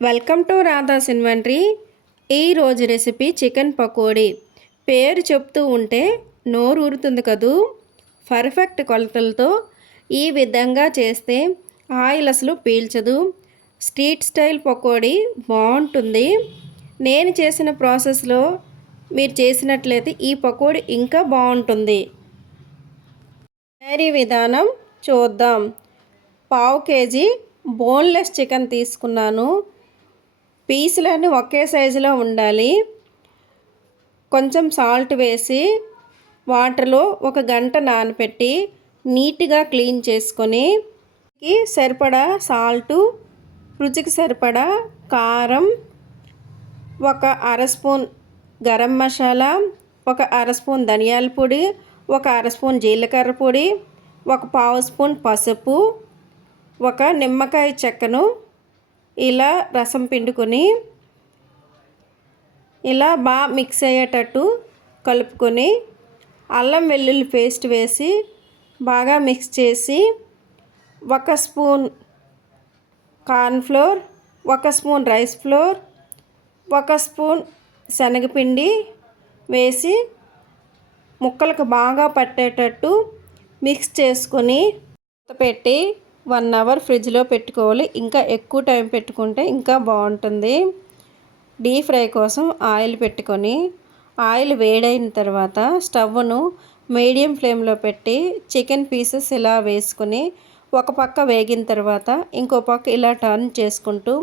Welcome to Radha's inventory. ఈరోజు recipe chicken pakodi. పేరు చెప్తూ ఉంటే నోరు ఊరుతుంది కదూ? పర్ఫెక్ట్ కొలతలతో ఈ విధంగా చేస్తే ఆయిల్ అసలు పీల్చదు. స్ట్రీట్ స్టైల్ పకోడీ బాగుంటుంది. నేను చేసిన ప్రాసెస్లో మీరు చేసినట్లయితే ఈ పకోడీ ఇంకా బాగుంటుంది. తయారీ విధానం చూద్దాం. పావు కేజీ బోన్లెస్ చికెన్ తీసుకున్నాను. పీసులన్నీ ఒకే సైజులో ఉండాలి. కొంచెం సాల్ట్ వేసి వాటర్లో ఒక గంట నానపెట్టి నీట్గా క్లీన్ చేసుకొని సరిపడా సాల్టు రుచికి సరిపడా కారం ఒక అర స్పూన్ గరం మసాలా ఒక అర స్పూన్ ధనియాల పొడి ఒక అర స్పూన్ జీలకర్ర పొడి ఒక పావు స్పూన్ పసుపు ఒక నిమ్మకాయ చెక్కను ఇలా రసం పిండుకొని ఇలా బాగా మిక్స్ అయ్యేటట్టు కలుపుకొని అల్లం వెల్లుల్లి పేస్ట్ వేసి బాగా మిక్స్ చేసి ఒక స్పూన్ కార్న్ఫ్లోర్ ఒక స్పూన్ రైస్ ఫ్లోర్ ఒక స్పూన్ శనగపిండి వేసి ముక్కలకు బాగా పట్టేటట్టు మిక్స్ చేసుకొని పెట్టి వన్ అవర్ ఫ్రిడ్జ్లో పెట్టుకోవాలి. ఇంకా ఎక్కువ టైం పెట్టుకుంటే ఇంకా బాగుంటుంది. డీప్ ఫ్రై కోసం ఆయిల్ పెట్టుకొని ఆయిల్ వేడైన తర్వాత స్టవ్ను మీడియం ఫ్లేమ్లో పెట్టి చికెన్ పీసెస్ ఇలా వేసుకుని ఒక పక్క వేగిన తర్వాత ఇంకో పక్క ఇలా టర్న్ చేసుకుంటూ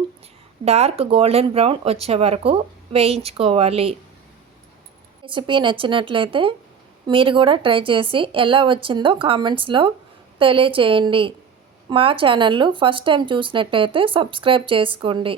డార్క్ గోల్డెన్ బ్రౌన్ వచ్చే వరకు వేయించుకోవాలి. రెసిపీ నచ్చినట్లయితే మీరు కూడా ట్రై చేసి ఎలా వచ్చిందో కామెంట్స్లో తెలియచేయండి. మా ఛానల్ను ఫస్ట్ టైం చూసినట్టయితే సబ్స్క్రైబ్ చేసుకోండి.